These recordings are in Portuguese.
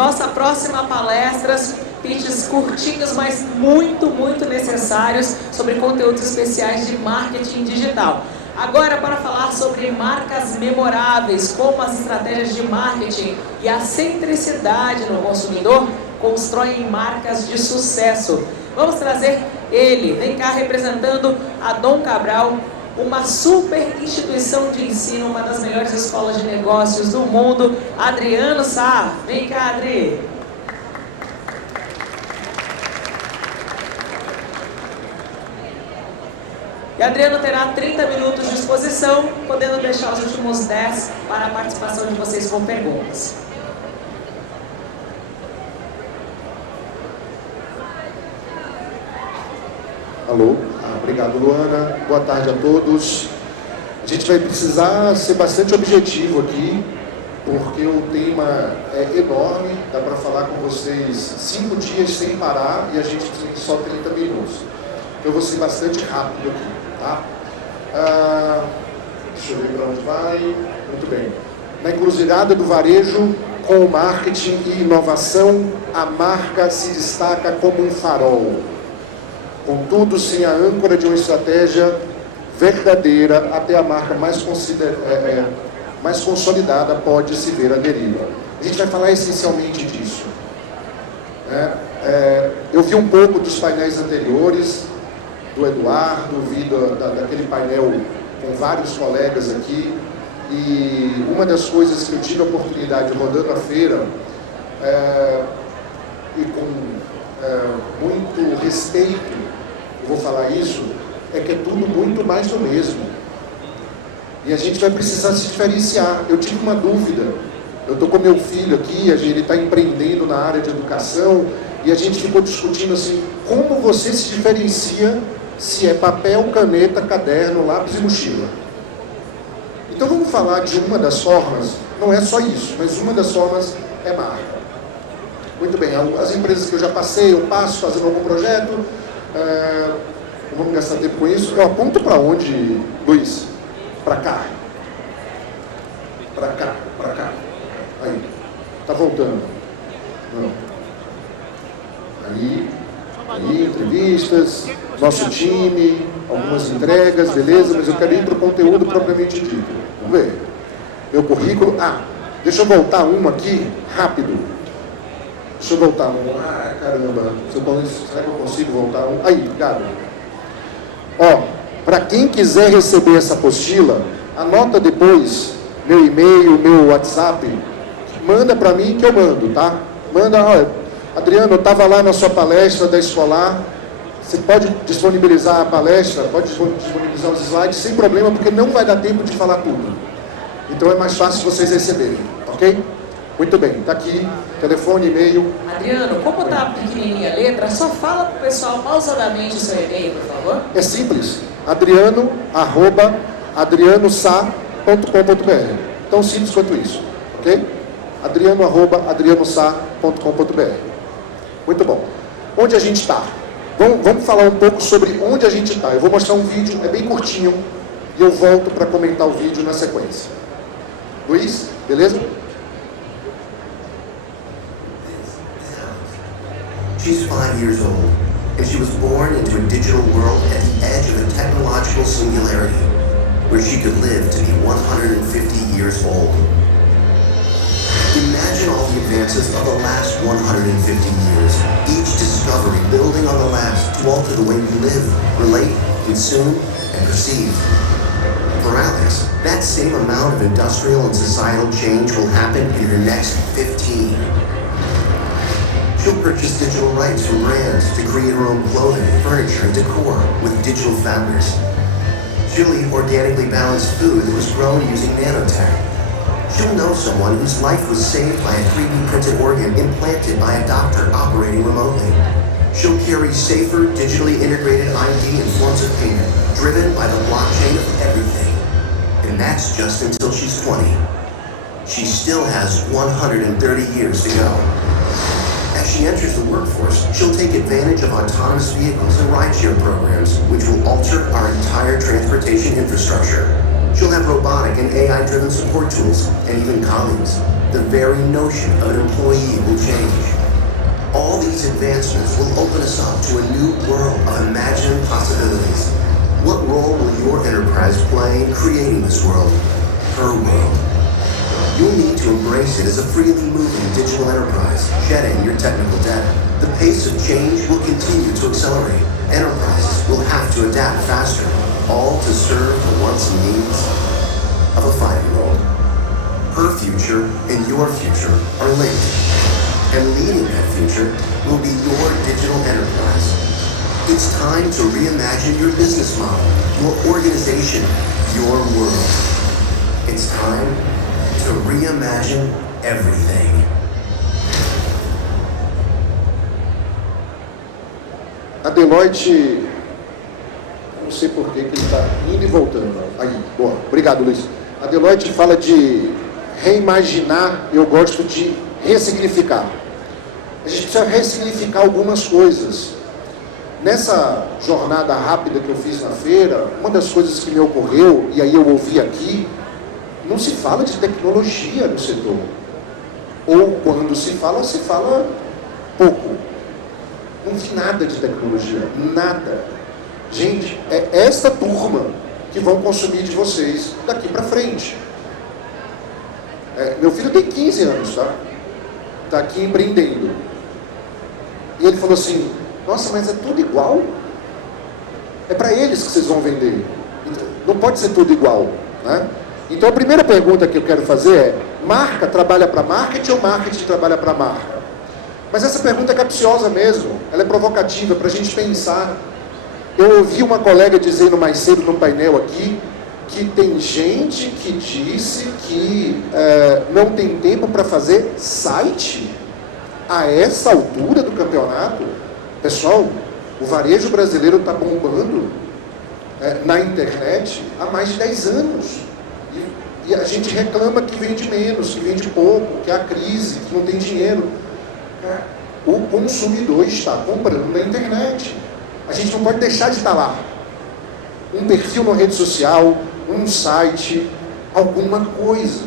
Nossa próxima palestra, pitches curtinhos, mas muito necessários sobre conteúdos especiais de marketing digital. Agora, para falar sobre marcas memoráveis, como as estratégias de marketing e a centricidade no consumidor constroem marcas de sucesso. Vamos trazer ele, vem cá, representando a Dom Cabral, uma super instituição de ensino, uma das melhores escolas de negócios do mundo, Adriano Sá. Vem cá, Adri. E Adriano terá 30 minutos de exposição, podendo deixar os últimos 10 para a participação de vocês com perguntas. Alô, obrigado, Luana. Boa tarde a todos. A gente vai precisar ser bastante objetivo aqui, porque o tema é enorme, dá para falar com vocês 5 dias sem parar e a gente tem só 30 minutos. Então eu vou ser bastante rápido aqui, tá? Deixa eu ver para onde vai. Muito bem. Na encruzilhada do varejo, com o marketing e inovação, a marca se destaca como um farol. Contudo, sem a âncora de uma estratégia verdadeira, até a marca mais consolidada pode se ver à deriva. A gente vai falar essencialmente disso. Eu vi um pouco dos painéis anteriores, do Eduardo, vi daquele painel com vários colegas aqui, e uma das coisas que eu tive a oportunidade rodando a feira, e com muito respeito, vou falar isso, é que é tudo muito mais do mesmo. E a gente vai precisar se diferenciar. Eu tive uma dúvida, eu estou com meu filho aqui, ele está empreendendo na área de educação, e a gente ficou discutindo assim, como você se diferencia se é papel, caneta, caderno, lápis e mochila. Então vamos falar de uma das formas, não é só isso, mas uma das formas é marca. Muito bem, as empresas que eu já passei, eu passo fazendo algum projeto, não vamos gastar tempo com isso. Eu aponto para onde, Luiz? Para cá. Para cá, para cá. Aí. Tá voltando. Não. Aí, entrevistas, nosso time, algumas entregas, beleza? Mas eu quero ir para o conteúdo propriamente dito. Vamos ver. Meu currículo. Deixa eu voltar uma aqui, rápido. Deixa eu voltar um. Caramba. Será que eu consigo voltar um? Aí, obrigado. Para quem quiser receber essa apostila, anota depois meu e-mail, meu WhatsApp, manda para mim que eu mando, tá? Manda, Adriano, eu estava lá na sua palestra da Escolar, você pode disponibilizar a palestra, pode disponibilizar os slides, sem problema, porque não vai dar tempo de falar tudo. Então é mais fácil vocês receberem, ok? Muito bem, está aqui, telefone, e-mail. Adriano, como está pequenininha a letra, só fala para o pessoal pausadamente o seu e-mail, por favor. É simples, adriano@adrianosa.com.br. Tão simples quanto isso, ok? adriano@adrianosa.com.br. Muito bom. Onde a gente está? Vamos falar um pouco sobre onde a gente está. Eu vou mostrar um vídeo, é bem curtinho, e eu volto para comentar o vídeo na sequência. Luiz, beleza? She's 5 years old, and she was born into a digital world at the edge of a technological singularity, where she could live to be 150 years old. Imagine all the advances of the last 150 years, each discovery building on the last to alter the way we live, relate, consume, and perceive. For Alex, that same amount of industrial and societal change will happen in her next 15. She'll purchase digital rights from brands to create her own clothing, furniture, and decor with digital founders. She'll eat organically balanced food that was grown using nanotech. She'll know someone whose life was saved by a 3D printed organ implanted by a doctor operating remotely. She'll carry safer, digitally integrated ID and forms of payment, driven by the blockchain of everything. And that's just until she's 20. She still has 130 years to go. As she enters the workforce, she'll take advantage of autonomous vehicles and rideshare programs, which will alter our entire transportation infrastructure. She'll have robotic and AI-driven support tools, and even colleagues. the very notion of an employee will change. All these advancements will open us up to a new world of imagined possibilities. What role will your enterprise play in creating this world? Her world. You'll need to embrace it as a freely moving digital enterprise, shedding your technical debt. The pace of change will continue to accelerate. Enterprises will have to adapt faster, all to serve the wants and needs of a 5-year-old. Her future and your future are linked, and leading that future will be your digital enterprise. It's time to reimagine your business model, your organization, your world. It's time to reimagine everything. A Deloitte, não sei por que ele está indo e voltando. Aí, boa, obrigado, Luiz. A Deloitte fala de reimaginar, eu gosto de ressignificar. A gente precisa ressignificar algumas coisas. Nessa jornada rápida que eu fiz na feira, uma das coisas que me ocorreu, e aí eu ouvi aqui, não se fala de tecnologia no setor. Ou quando se fala pouco. Não vi nada de tecnologia, nada. Gente, é esta turma que vão consumir de vocês daqui para frente. Meu filho tem 15 anos, tá? Tá aqui empreendendo. E ele falou assim, nossa, mas é tudo igual? É para eles que vocês vão vender. Não pode ser tudo igual, né? Então a primeira pergunta que eu quero fazer é, marca trabalha para marketing ou marketing trabalha para marca? Mas essa pergunta é capciosa mesmo, ela é provocativa para a gente pensar. Eu ouvi uma colega dizendo mais cedo no painel aqui, que tem gente que disse que não tem tempo para fazer site a essa altura do campeonato. Pessoal, o varejo brasileiro está bombando na internet há mais de 10 anos. E a gente reclama que vende menos, que vende pouco, que há crise, que não tem dinheiro. O consumidor está comprando na internet. A gente não pode deixar de estar lá. Um perfil na rede social, um site, alguma coisa.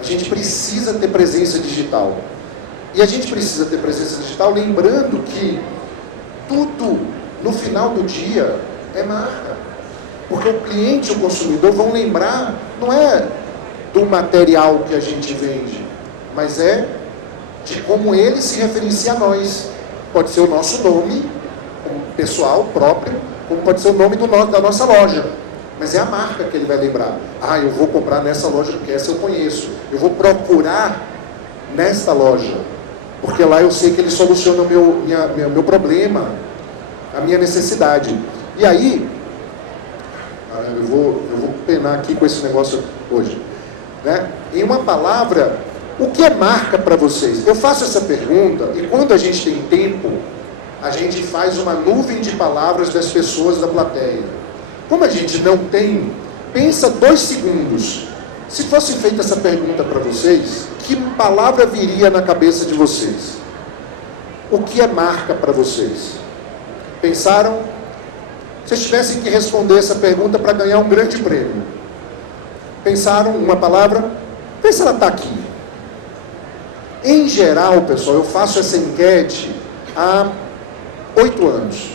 A gente precisa ter presença digital. E a gente precisa ter presença digital lembrando que tudo, no final do dia, é marca. Porque o cliente e o consumidor vão lembrar, não é do material que a gente vende, mas é de como ele se referencia a nós. Pode ser o nosso nome, como pessoal próprio, como pode ser o nome da nossa loja. Mas é a marca que ele vai lembrar. Ah, eu vou comprar nessa loja porque essa eu conheço. Eu vou procurar nesta loja, porque lá eu sei que ele soluciona o meu problema, a minha necessidade. E aí, eu vou penar aqui com esse negócio hoje. Né? Em uma palavra, o que é marca para vocês? Eu faço essa pergunta e quando a gente tem tempo, a gente faz uma nuvem de palavras das pessoas da plateia. Como a gente não tem, pensa 2 segundos. Se fosse feita essa pergunta para vocês, que palavra viria na cabeça de vocês? O que é marca para vocês? Pensaram? Se vocês tivessem que responder essa pergunta para ganhar um grande prêmio. Pensaram uma palavra? Vê se ela está aqui. Em geral, pessoal, eu faço essa enquete há 8 anos.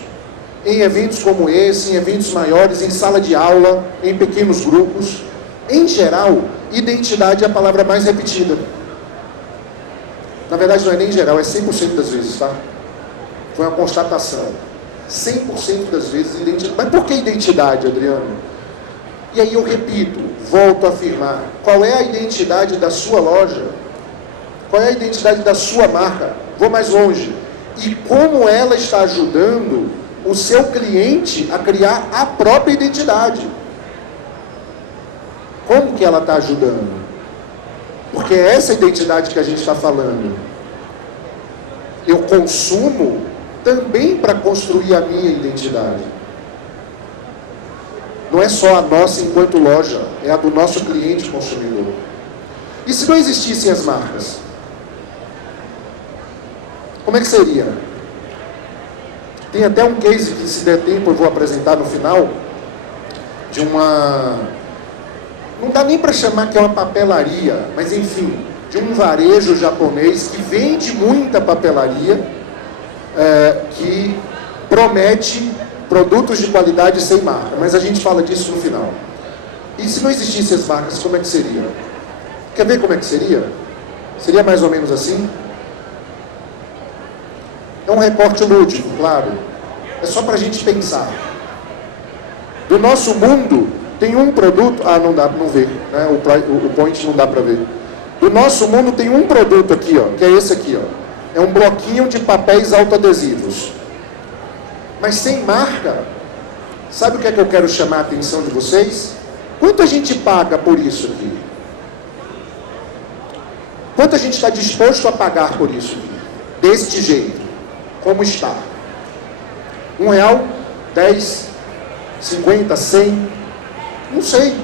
Em eventos como esse, em eventos maiores, em sala de aula, em pequenos grupos. Em geral, identidade é a palavra mais repetida. Na verdade, não é nem em geral, é 100% das vezes, tá? Foi uma constatação. 100% das vezes identidade. Mas por que identidade, Adriano? E aí eu repito, volto a afirmar, qual é a identidade da sua loja? Qual é a identidade da sua marca? Vou mais longe. E como ela está ajudando o seu cliente a criar a própria identidade? Como que ela está ajudando? Porque é essa identidade que a gente está falando. Eu consumo também para construir a minha identidade. Não é só a nossa enquanto loja, é a do nosso cliente consumidor. E se não existissem as marcas? Como é que seria? Tem até um case que, se der tempo, eu vou apresentar no final, de uma... Não dá nem para chamar que é uma papelaria, mas enfim, de um varejo japonês que vende muita papelaria, que promete produtos de qualidade sem marca. Mas a gente fala disso no final. E se não existissem as marcas, como é que seria? Quer ver como é que seria? Seria mais ou menos assim? É um recorte lúdico, claro. É só para a gente pensar. Do nosso mundo, tem um produto... Ah, não dá para não ver, né? O point não dá para ver. Do nosso mundo tem um produto aqui, ó, que é esse aqui, ó. É um bloquinho de papéis autoadesivos. Mas sem marca, sabe o que é que eu quero chamar a atenção de vocês? Quanto a gente paga por isso aqui? Quanto a gente está disposto a pagar por isso aqui? Deste jeito, como está? R$1, 10, 50, 100? Não sei.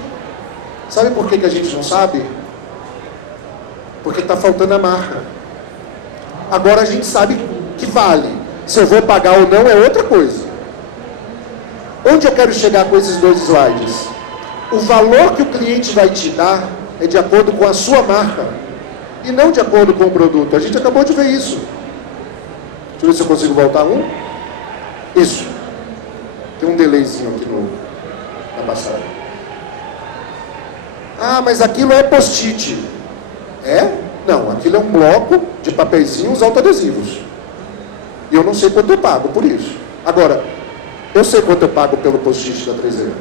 Sabe por que a gente não sabe? Porque está faltando a marca. Agora a gente sabe que vale. Se eu vou pagar ou não é outra coisa. Onde eu quero chegar com esses dois slides? O valor que o cliente vai te dar é de acordo com a sua marca e não de acordo com o produto. A gente acabou de ver isso. Deixa eu ver se eu consigo voltar um. Isso. Tem um delayzinho aqui na passagem. Ah, mas aquilo é post-it. É? Não, aquilo é um bloco de papeizinhos autoadesivos. E eu não sei quanto eu pago por isso. Agora, eu sei quanto eu pago pelo post-it da 3E.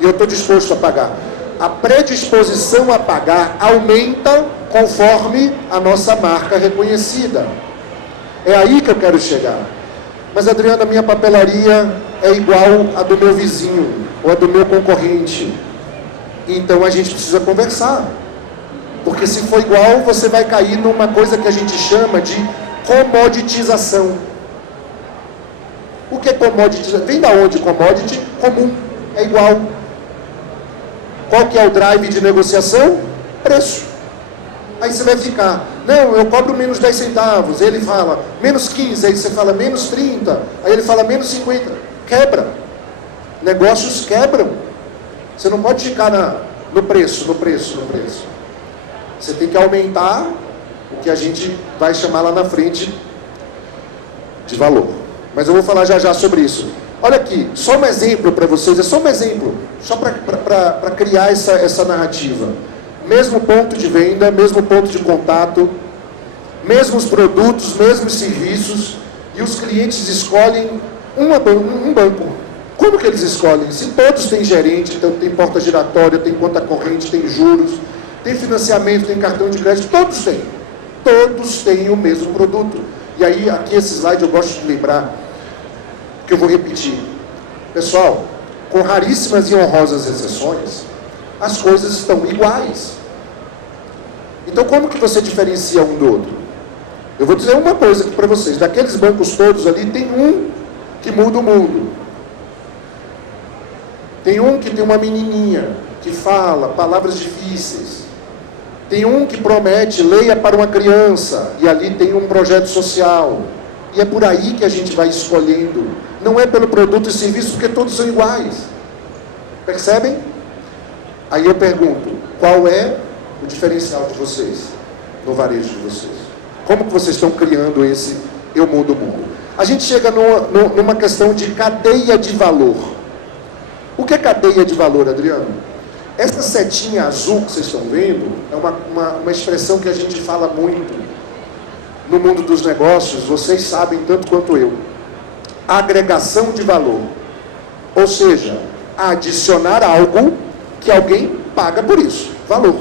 E eu estou disposto a pagar. A predisposição a pagar aumenta conforme a nossa marca reconhecida. É aí que eu quero chegar. Mas, Adriana, minha papelaria é igual a do meu vizinho ou a do meu concorrente. Então a gente precisa conversar. Porque se for igual, você vai cair numa coisa que a gente chama de comoditização. O que é comoditização? Vem da onde commodity? Comum. É igual. Qual que é o drive de negociação? Preço. Aí você vai ficar, não, eu cobro menos 10 centavos. Ele fala, menos 15. Aí você fala, menos 30. Aí ele fala, menos 50. Quebra. Negócios quebram. Você não pode ficar no preço. Você tem que aumentar o que a gente vai chamar lá na frente de valor. Mas eu vou falar já sobre isso. Olha aqui, só um exemplo para vocês, é só um exemplo, só para criar essa narrativa. Mesmo ponto de venda, mesmo ponto de contato, mesmos produtos, mesmos serviços, e os clientes escolhem um banco. Como que eles escolhem? Se todos têm gerente, então tem porta giratória, tem conta corrente, tem juros, tem financiamento, tem cartão de crédito, todos têm. Todos têm o mesmo produto. E aí, aqui esse slide eu gosto de lembrar, que eu vou repetir. Pessoal, com raríssimas e honrosas exceções, as coisas estão iguais. Então, como que você diferencia um do outro? Eu vou dizer uma coisa aqui para vocês. Daqueles bancos todos ali, tem um que muda o mundo. Tem um que tem uma menininha que fala palavras difíceis. Tem um que promete, leia para uma criança, e ali tem um projeto social. E é por aí que a gente vai escolhendo. Não é pelo produto e serviço, porque todos são iguais. Percebem? Aí eu pergunto, qual é o diferencial de vocês, no varejo de vocês? Como que vocês estão criando esse eu mudo o mundo? A gente chega numa questão de cadeia de valor. O que é cadeia de valor, Adriano? Essa setinha azul que vocês estão vendo é uma expressão que a gente fala muito no mundo dos negócios, vocês sabem tanto quanto eu. Agregação de valor. Ou seja, adicionar algo que alguém paga por isso. Valor.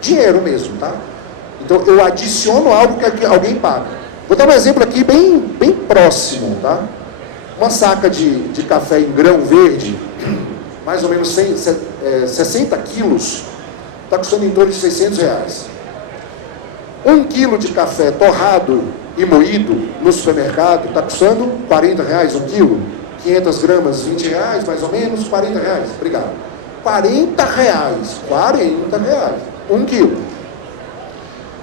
Dinheiro mesmo, tá? Então, eu adiciono algo que alguém paga. Vou dar um exemplo aqui bem próximo, tá? Uma saca de café em grão verde, mais ou menos 60 quilos, está custando em torno de R$600. 1 quilo de café torrado e moído no supermercado está custando R$40 1 quilo. 500 gramas, R$20, mais ou menos, R$40. Obrigado. R$40. 1 quilo.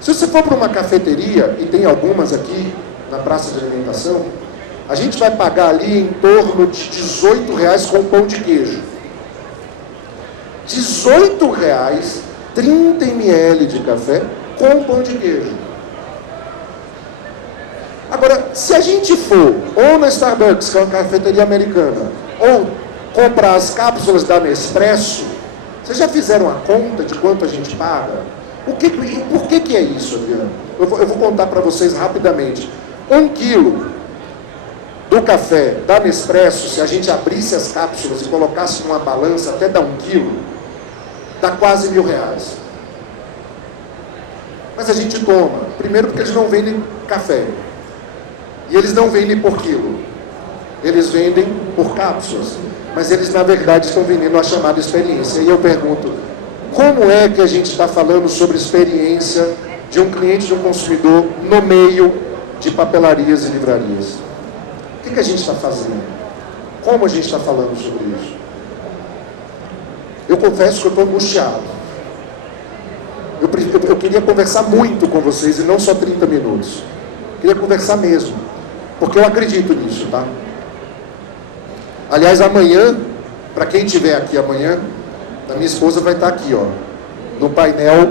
Se você for para uma cafeteria, e tem algumas aqui na praça de alimentação, a gente vai pagar ali em torno de R$18 com pão de queijo. R$18 30 ml de café com pão de queijo. Agora, se a gente for ou na Starbucks, que é uma cafeteria americana, ou comprar as cápsulas da Nespresso, vocês já fizeram a conta de quanto a gente paga? Por que é isso, Adriano? Eu vou contar para vocês rapidamente. 1 quilo do café da Nespresso, se a gente abrisse as cápsulas e colocasse numa balança até dar 1 quilo, dá quase R$1.000. Mas a gente toma, primeiro porque eles não vendem café. E eles não vendem por quilo. Eles vendem por cápsulas. Mas eles, na verdade, estão vendendo a chamada experiência. E eu pergunto, como é que a gente está falando sobre experiência de um cliente, de um consumidor, no meio de papelarias e livrarias? O que a gente está fazendo? Como a gente está falando sobre isso? Eu confesso que eu estou angustiado. Eu queria conversar muito com vocês, e não só 30 minutos. Queria conversar mesmo, porque eu acredito nisso, tá? Aliás, amanhã, para quem estiver aqui amanhã, a minha esposa vai estar aqui, ó, no painel,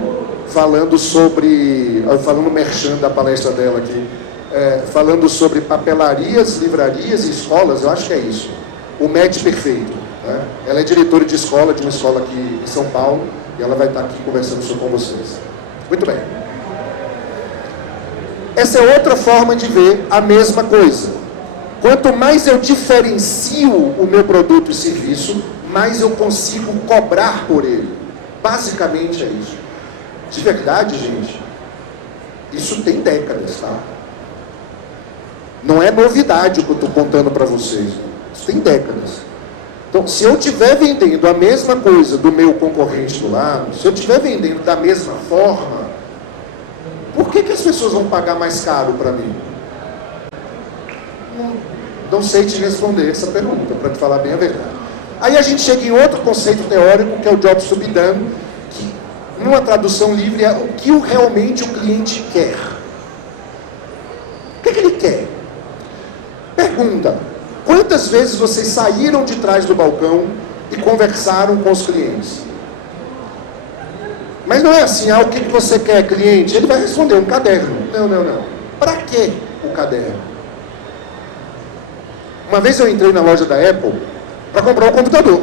falando merchan da palestra dela aqui, falando sobre papelarias, livrarias e escolas, eu acho que é isso, o match perfeito, né? Ela é diretora de escola, de uma escola aqui em São Paulo, e ela vai estar aqui conversando com vocês. Muito bem. Essa é outra forma de ver a mesma coisa. Quanto mais eu diferencio o meu produto e serviço, mais eu consigo cobrar por ele. Basicamente é isso. De verdade, gente, isso tem décadas, tá? Não é novidade o que eu estou contando para vocês. Isso tem décadas. Então, se eu estiver vendendo a mesma coisa do meu concorrente do lado, se eu estiver vendendo da mesma forma, por que as pessoas vão pagar mais caro para mim? Não sei te responder essa pergunta, para te falar bem a verdade. Aí a gente chega em outro conceito teórico, que é o Jobs to be done, que, numa tradução livre, é o que realmente o cliente quer. O que ele quer? Pergunta: quantas vezes vocês saíram de trás do balcão e conversaram com os clientes? Mas não é assim, o que você quer, cliente? Ele vai responder, um caderno. Não. Para que o caderno? Uma vez eu entrei na loja da Apple para comprar um computador.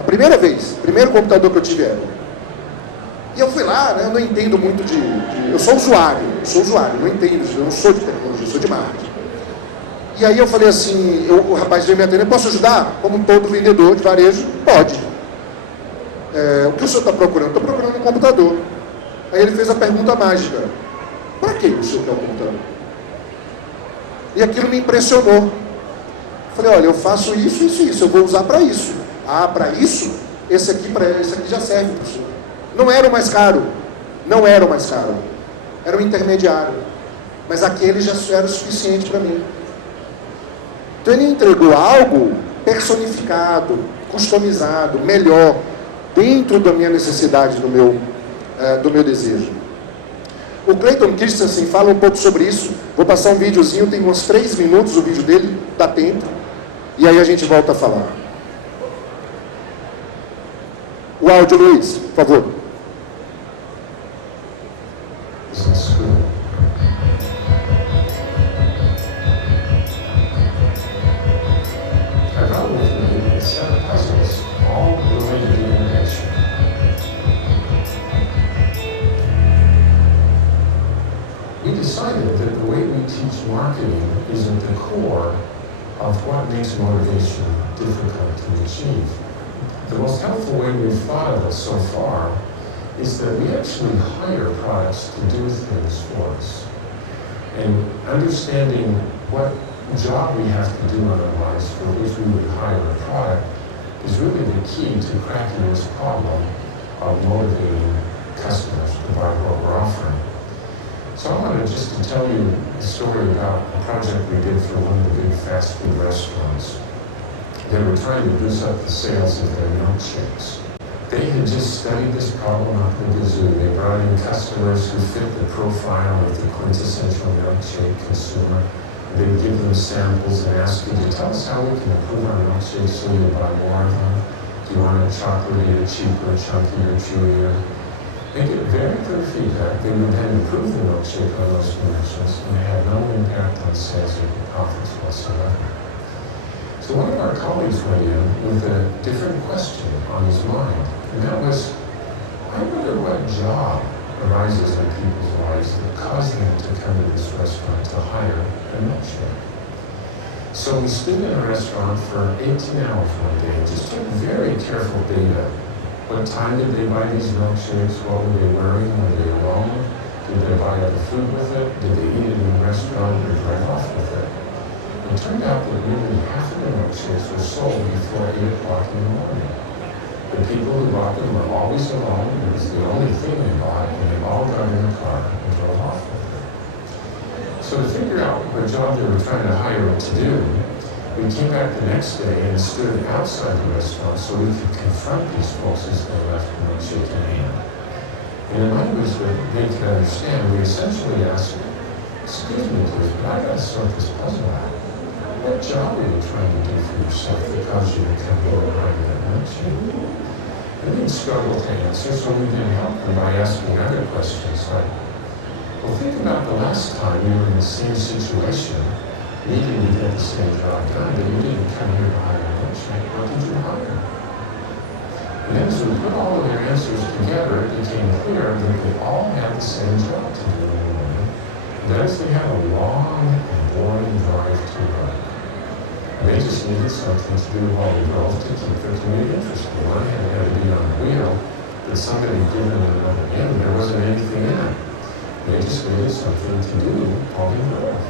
A primeira vez, primeiro computador que eu tive Apple. E eu fui lá, né, eu não entendo muito eu sou usuário, não entendo, eu não sou de tecnologia, eu sou de marketing. E aí eu falei assim, o rapaz veio me atender, posso ajudar? Como todo vendedor de varejo, pode. O que o senhor está procurando? Estou procurando um computador. Aí ele fez a pergunta mágica: para que o senhor quer um computador? E aquilo me impressionou. Falei, olha, eu faço isso, eu vou usar para isso. Para isso? Esse aqui já serve para o senhor. Não era o mais caro. Era o intermediário. Mas aquele já era o suficiente para mim. Então ele entregou algo personificado, customizado, melhor, dentro da minha necessidade, do meu desejo. O Clayton Christensen fala um pouco sobre isso. Vou passar um videozinho, tem uns 3 minutos o vídeo dele, dá tempo. E aí a gente volta a falar. O áudio, Luiz, por favor. Decided that the way we teach marketing is at the core of what makes motivation difficult to achieve. The most helpful way we've thought of it so far is that we actually hire products to do things for us. And understanding what job we have to do in our lives for which we would hire a product is really the key to cracking this problem of motivating customers to buy what we're offering. So I wanted just to tell you a story about a project we did for one of the big fast food restaurants. They were trying to boost up the sales of their milkshakes. They had just studied this problem up in the zoo. They brought in customers who fit the profile of the quintessential milkshake consumer. They would give them samples and ask them to tell us how we can improve our milkshakes so you buy more of them. Do you want it chocolatey, cheaper, chunkier, chewier? They get very good feedback. They would then improve the milkshake on those dimensions, and it had no impact on sales or profits whatsoever. So one of our colleagues went in with a different question on his mind, and that was, I wonder what job arises in people's lives that cause them to come to this restaurant to hire a milkshake. So we stood in a restaurant for 18 hours one day and just took very careful data. What time did they buy these milkshakes? What were they wearing? Were they alone? Did they buy other food with it? Did they eat it in the restaurant or drive off with it? It turned out that nearly half of the milkshakes were sold before 8 o'clock in the morning. The people who bought them were always alone. It was the only thing they bought, and they all got in the car and drove off with it. So to figure out what job they were trying to hire it to do, we came back the next day and stood outside the restaurant so we could confront these folks as they left the milkshake in hand. In a language that they could understand, we essentially asked, excuse me please, but I gotta sort this puzzle out. What job are you trying to do for yourself that caused you to come here and hire that milkshake? They didn't struggle to answer, so we didn't help them by asking other questions like, well, think about the last time you were in the same situation, needing to get the same job done, but you didn't come here to hire a milkshake. What did you hire? And then as we put all of their answers together, it became clear that they all had the same job to do in the morning. That is, they had a long and boring drive to work. And they just needed something to do while they drove to keep their commute interesting. One hand had to be on the wheel, but somebody given another end, there wasn't anything in it. They just needed something to do while they drove.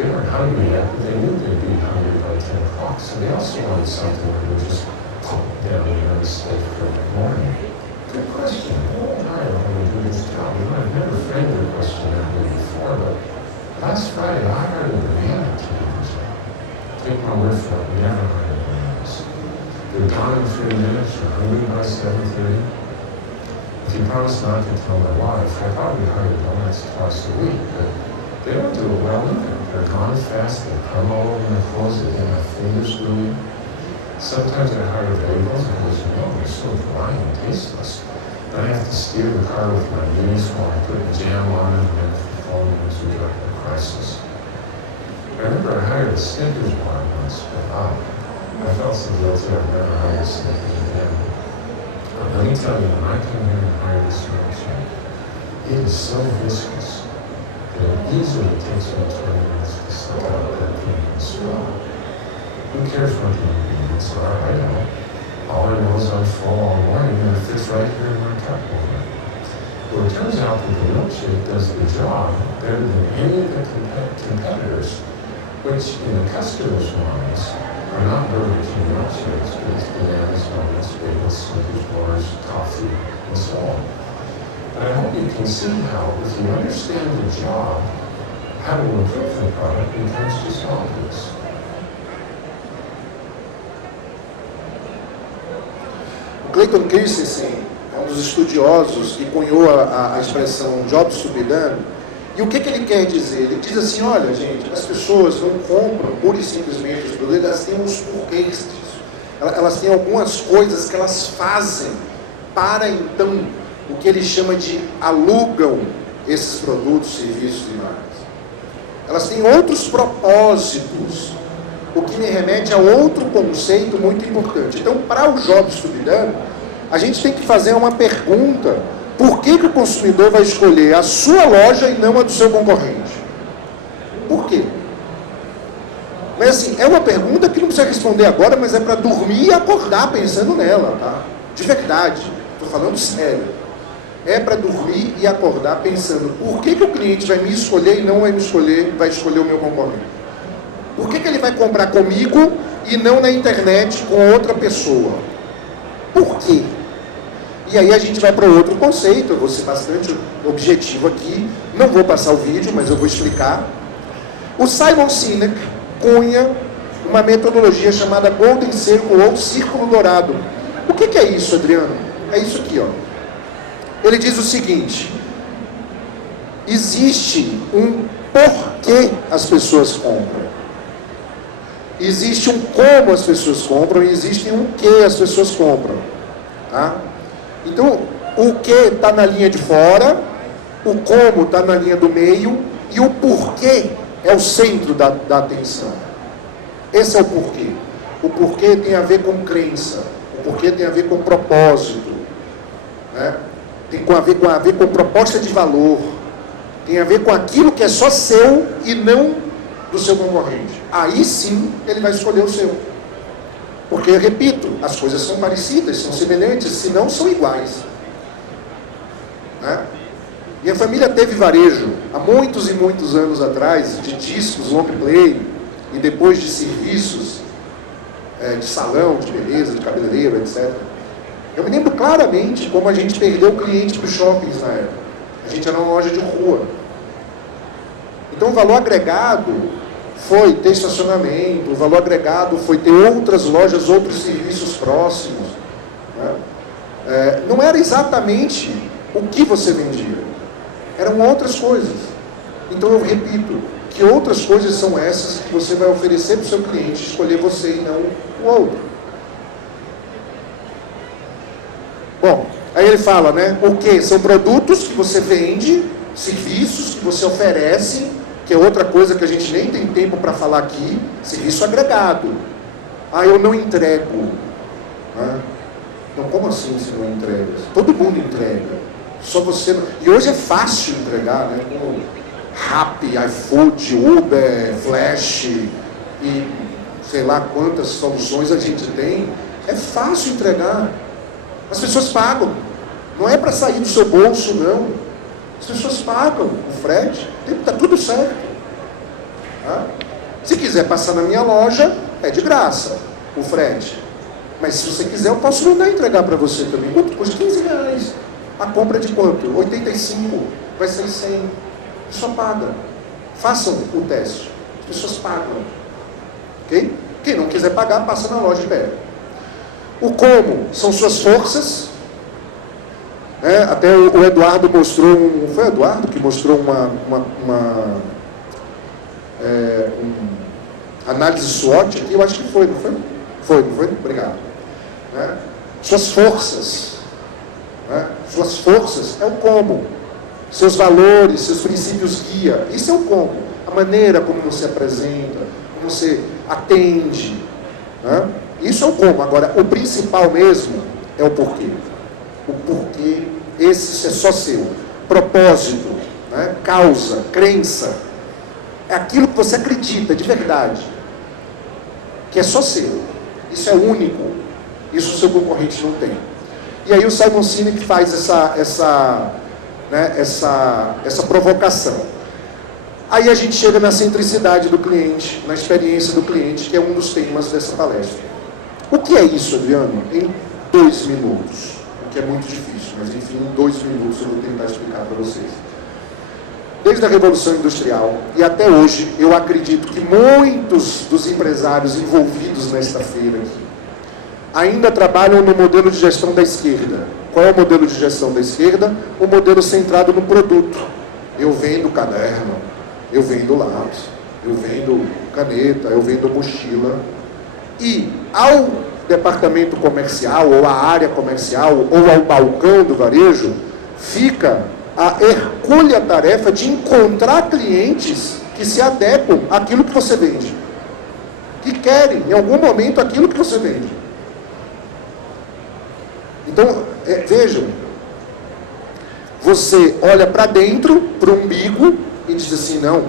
They weren't hungry yet, but they knew they'd be hungry by 10 o'clock, so they also wanted something that would just pump down the unsafe for the morning. Good question. How do we do this job? I've never framed the question that way before, but last Friday I hired a banana to do the job. Take my word for it, we never hired bananas. They're gone in 3 minutes, you're hungry by 7:30. If you promise not to tell my wife, I probably hire donuts twice a week, but they don't do it well either. They're gone fast, they come all over my clothes, they get my fingers gluey. Sometimes I hire bagels and goes, no, they're so dry and tasteless. Then I have to steer the car with my knees while I put jam on it and then the phone rings we got a crisis. I remember I hired a Snickers bar once, but I felt so guilty I've never hired a Snickers again. But let me tell you, when I come here and hire this milkshake, it is so viscous. It easily takes me 20 minutes to suck out that pink straw. Who cares what the ingredients are? I don't. All I know is I'm full all morning and it fits right here in my cup holder. Well, it turns out that the milkshake does the job better than any of the competitors, which in the customer's minds are not Burger King milkshakes, but it's bananas, donuts, bagels, Snickers bars, coffee, and so on. But I hope you can see how, if you understand the job, how to improve the product becomes just obvious. Clayton Christensen é um dos estudiosos que cunhou a expressão jobs to be done. E o que ele quer dizer? Ele diz assim, olha gente, as pessoas não compram pura e simplesmente os produtos, elas têm uns porquês disso. Elas têm algumas coisas que elas fazem para então o que ele chama de alugam esses produtos, serviços e marcas. Elas têm outros propósitos, o que me remete a outro conceito muito importante. Então, para o Jobs to be done, a gente tem que fazer uma pergunta: por que o consumidor vai escolher a sua loja e não a do seu concorrente? Por quê? Mas assim, é uma pergunta que não precisa responder agora, mas é para dormir e acordar pensando nela, tá? De verdade, estou falando sério. É para dormir e acordar pensando, por que o cliente vai me escolher e não vai escolher o meu concorrente? Por que ele vai comprar comigo e não na internet com outra pessoa? Por quê? E aí a gente vai para outro conceito, eu vou ser bastante objetivo aqui, não vou passar o vídeo, mas eu vou explicar. O Simon Sinek cunha uma metodologia chamada Golden Circle ou Círculo Dourado. O que é isso, Adriano? É isso aqui, ó. Ele diz o seguinte: existe um porquê as pessoas compram. Existe um como as pessoas compram e existe um que as pessoas compram. Tá? Então, o que está na linha de fora, o como está na linha do meio e o porquê é o centro da atenção. Esse é o porquê. O porquê tem a ver com crença, o porquê tem a ver com propósito, né? Tem a ver com proposta de valor, tem a ver com aquilo que é só seu e não do seu concorrente. Aí sim ele vai escolher o seu. Porque, eu repito, as coisas são parecidas, são semelhantes, se não são iguais. Né? Minha família teve varejo há muitos e muitos anos atrás, de discos, long play, e depois de serviços, de salão, de beleza, de cabeleireiro, etc. Eu me lembro claramente como a gente perdeu cliente para os shoppings na época. A gente era uma loja de rua. Então o valor agregado foi ter estacionamento, o valor agregado foi ter outras lojas, outros serviços próximos. Né? Não era exatamente o que você vendia, eram outras coisas. Então eu repito, que outras coisas são essas que você vai oferecer para o seu cliente, escolher você e não o outro. Bom, aí ele fala, né? O que? São produtos que você vende, serviços que você oferece, que é outra coisa que a gente nem tem tempo para falar aqui, serviço agregado. Ah, eu não entrego. Né? Não, como assim você não entrega? Todo mundo entrega. Só você não... E hoje é fácil entregar, né? Com Rappi, iFood, Uber, Flash e sei lá quantas soluções a gente tem. É fácil entregar. As pessoas pagam. Não é para sair do seu bolso, não. As pessoas pagam o frete. Está tudo certo. Tá? Se quiser passar na minha loja, é de graça o frete. Mas se você quiser, eu posso mandar entregar para você também. Quanto custa? R$15. A compra é de quanto? 85. Vai ser 100. A pessoa paga. Façam o teste. As pessoas pagam. Ok? Quem não quiser pagar, passa na loja e pega. O como são suas forças. Até o Eduardo mostrou, foi o Eduardo que mostrou uma análise SWOT aqui, eu acho que foi, não foi? Foi, não foi? Obrigado. Né? Suas forças. Né? Suas forças é o como. Seus valores, seus princípios guia. Isso é o como. A maneira como você apresenta, como você atende. Né? Isso é o como. Agora, o principal mesmo é o porquê. O porquê, esse é só seu. Propósito, né? Causa, crença. É aquilo que você acredita de verdade. Que é só seu. Isso é único. Isso o seu concorrente não tem. E aí o Simon Sinek faz essa provocação. Aí a gente chega na centricidade do cliente, na experiência do cliente, que é um dos temas dessa palestra. O que é isso, Adriano? Em 2 minutos. O que é muito difícil, mas enfim, em 2 minutos eu vou tentar explicar para vocês. Desde a Revolução Industrial e até hoje, eu acredito que muitos dos empresários envolvidos nesta feira aqui ainda trabalham no modelo de gestão da esquerda. Qual é o modelo de gestão da esquerda? O modelo centrado no produto. Eu vendo caderno, eu vendo lápis, eu vendo caneta, eu vendo mochila. E ao departamento comercial, ou à área comercial, ou ao balcão do varejo, fica a hercúlea tarefa de encontrar clientes que se adequam àquilo que você vende. Que querem, em algum momento, aquilo que você vende. Então, vejam, você olha para dentro, para o umbigo, e diz assim, não,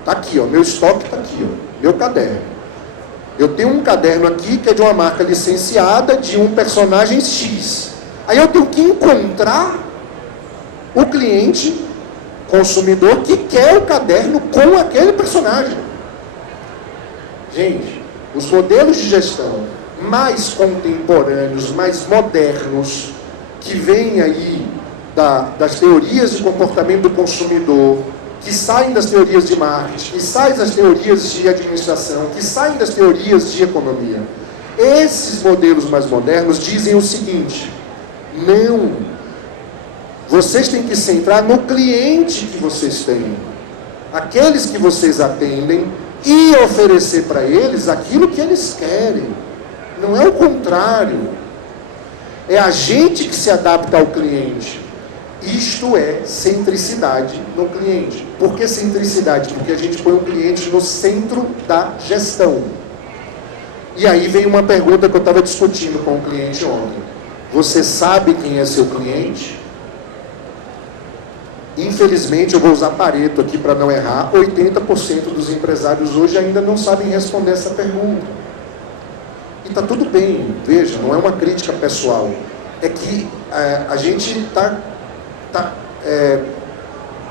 está aqui, ó, meu estoque está aqui, ó, meu caderno. Eu tenho um caderno aqui que é de uma marca licenciada, de um personagem X. Aí eu tenho que encontrar o cliente, consumidor, que quer o caderno com aquele personagem. Gente, os modelos de gestão mais contemporâneos, mais modernos, que vêm aí das teorias de comportamento do consumidor, que saem das teorias de marketing, que saem das teorias de administração, que saem das teorias de economia. Esses modelos mais modernos dizem o seguinte: não, vocês têm que centrar no cliente que vocês têm. Aqueles que vocês atendem e oferecer para eles aquilo que eles querem. Não é o contrário. É a gente que se adapta ao cliente. Isto é centricidade no cliente. Por que centricidade? Porque a gente põe o cliente no centro da gestão. E aí vem uma pergunta que eu estava discutindo com o cliente ontem. Você sabe quem é seu cliente? Infelizmente, eu vou usar Pareto aqui para não errar, 80% dos empresários hoje ainda não sabem responder essa pergunta. E está tudo bem, veja, não é uma crítica pessoal. É que a gente está...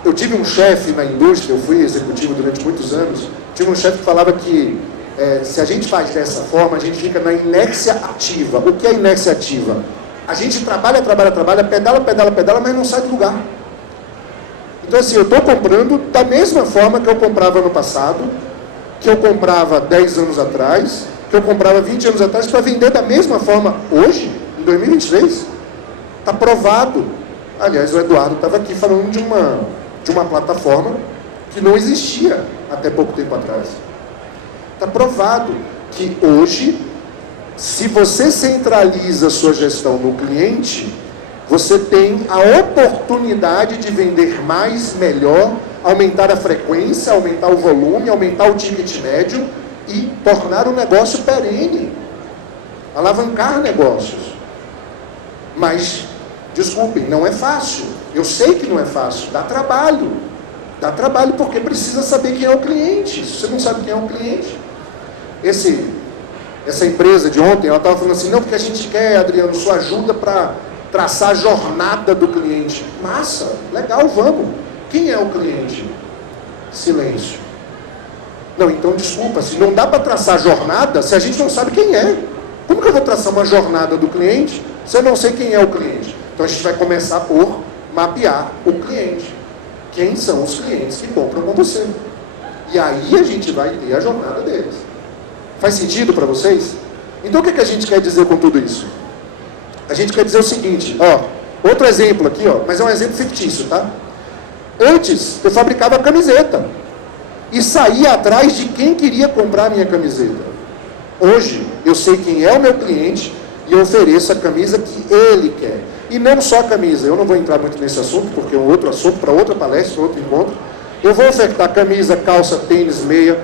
eu tive um chefe na indústria, eu fui executivo durante muitos anos, tive um chefe que falava que se a gente faz dessa forma, a gente fica na inércia ativa. O que é inércia ativa? A gente trabalha, pedala, mas não sai do lugar. Então assim, eu estou comprando da mesma forma que eu comprava no passado, que eu comprava 10 anos atrás, que eu comprava 20 anos atrás, para vender da mesma forma hoje, em 2023. Está provado. Aliás, o Eduardo estava aqui falando de uma plataforma que não existia até pouco tempo atrás. Está provado que hoje, se você centraliza a sua gestão no cliente, você tem a oportunidade de vender mais, melhor, aumentar a frequência, aumentar o volume, aumentar o ticket médio e tornar o negócio perene, alavancar negócios. Mas, desculpem, não é fácil. Eu sei que não é fácil, dá trabalho. Dá trabalho porque precisa saber quem é o cliente. Se você não sabe quem é o cliente... Essa empresa de ontem, ela estava falando assim, não, porque a gente quer, Adriano, sua ajuda para traçar a jornada do cliente. Massa, legal, vamos. Quem é o cliente? Silêncio. Não, então desculpa, se não dá para traçar a jornada, se a gente não sabe quem é. Como que eu vou traçar uma jornada do cliente se eu não sei quem é o cliente? Então a gente vai começar por mapear o cliente. Quem são os clientes que compram com você? E aí a gente vai ter a jornada deles. Faz sentido para vocês? Então o que a gente quer dizer com tudo isso? A gente quer dizer o seguinte, outro exemplo aqui, mas é um exemplo fictício, tá? Antes, eu fabricava camiseta e saía atrás de quem queria comprar a minha camiseta. Hoje, eu sei quem é o meu cliente e eu ofereço a camisa que ele quer. E não só a camisa, eu não vou entrar muito nesse assunto, porque é um outro assunto, para outra palestra, outro encontro. Eu vou ofertar camisa, calça, tênis, meia.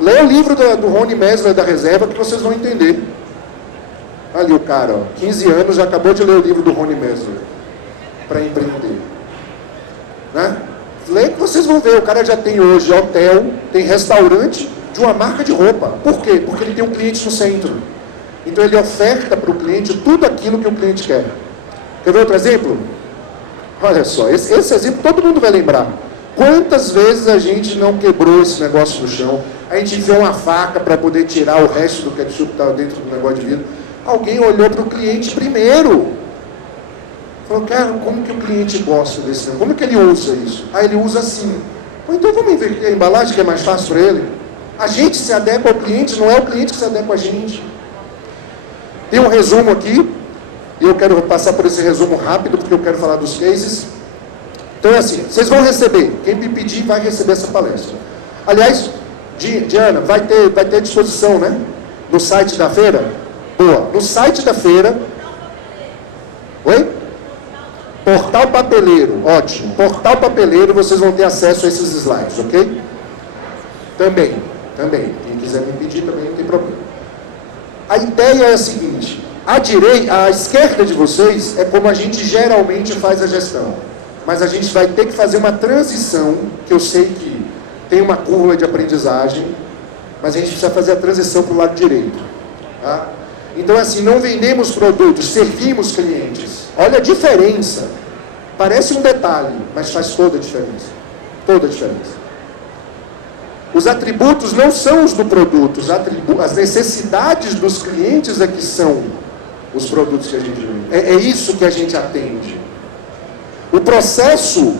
Leia o livro do Rony Mesler da Reserva que vocês vão entender. Ali o cara, 15 anos, já acabou de ler o livro do Rony Mesler para empreender. Né? Leia que vocês vão ver, o cara já tem hoje hotel, tem restaurante de uma marca de roupa. Por quê? Porque ele tem um cliente no centro. Então ele oferta para o cliente tudo aquilo que o cliente quer. Quer ver outro exemplo? Olha só, esse exemplo todo mundo vai lembrar. Quantas vezes a gente não quebrou esse negócio no chão? A gente enfiou uma faca para poder tirar o resto do ketchup que estava dentro do negócio de vidro. Alguém olhou para o cliente primeiro. Falou, cara, como que o cliente gosta desse negócio? Como que ele usa isso? Ah, ele usa assim. Então vamos inverter a embalagem, que é mais fácil para ele. A gente se adequa ao cliente, não é o cliente que se adequa a gente. Tem um resumo aqui, e eu quero passar por esse resumo rápido, porque eu quero falar dos cases. Então é assim, vocês vão receber, quem me pedir vai receber essa palestra. Aliás, Diana, vai ter à disposição, né? No site da feira? Boa, no site da feira... Oi? Portal Papeleiro, ótimo. Portal Papeleiro, vocês vão ter acesso a esses slides, ok? Também. Quem quiser me pedir também não tem problema. A ideia é a seguinte, à esquerda de vocês é como a gente geralmente faz a gestão. Mas a gente vai ter que fazer uma transição, que eu sei que tem uma curva de aprendizagem, mas a gente precisa fazer a transição para o lado direito. Tá? Então, assim, não vendemos produtos, servimos clientes. Olha a diferença. Parece um detalhe, mas faz toda a diferença. Toda a diferença. Os atributos não são os do produto, as necessidades dos clientes é que são os produtos que a gente vende. É isso que a gente atende. O processo